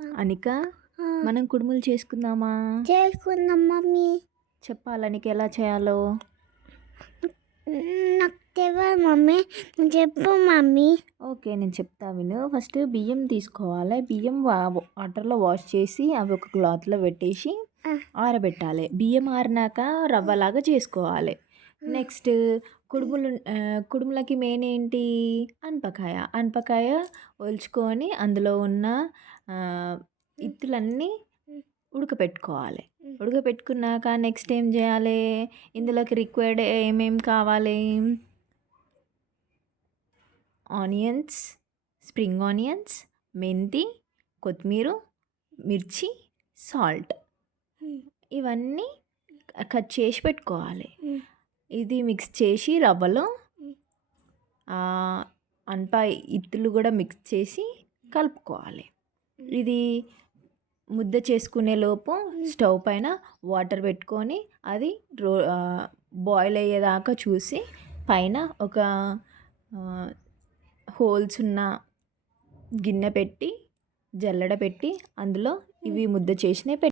అనిక, ఆ! మనం కుడుములు చేసుకుందామా? చేసుకుందాం మమ్మీ. చెప్పాలా నీకు ఎలా చేయాలో? నాకు తెలవదు మమ్మీ. నువ్వు చెప్పు మమ్మీ. ఓకే, నేను చెప్తా విను. ఫస్ట్ బియ్యం తీసుకోవాలి. బియ్యం వాటర్లో వాష్ చేసి అవి ఒక క్లాత్లో పెట్టేసి ఆ, ఆరబెట్టాలి. బియ్యం ఆరినాక రవ్వలాగా చేసుకోవాలి. నెక్స్ట్ కుడుములకి మెయిన్ ఏంటి? అనపకాయ. అనపకాయ ఒలుచుకొని అందులో ఉన్న ఆ, ఇత్తులన్నీ ఉడకపెట్టుకోవాలి. ఉడకపెట్టుకున్నాక నెక్స్ట్ ఏం చేయాలి? ఇందులోకి రిక్వైర్డ్ ఏమేమి కావాలి? ఆనియన్స్, స్ప్రింగ్ ఆనియన్స్, మెంతి, కొత్తిమీర, మిర్చి, సాల్ట్, ఇవన్నీ కట్ చేసి పెట్టుకోవాలి. ఇది మిక్స్ చేసి రవ్వలో అనప ఇత్తులు కూడా మిక్స్ చేసి కలుపుకోవాలి. ఇది ముద్ద చేసుకునే లోపు స్టవ్ పైన వాటర్ పెట్టుకొని అది బాయిల్ అయ్యేదాకా చూసి పైన ఒక హోల్స్ ఉన్న గిన్నె పెట్టి జల్లెడ పెట్టి అందులో ఇవి ముద్ద చేసినవి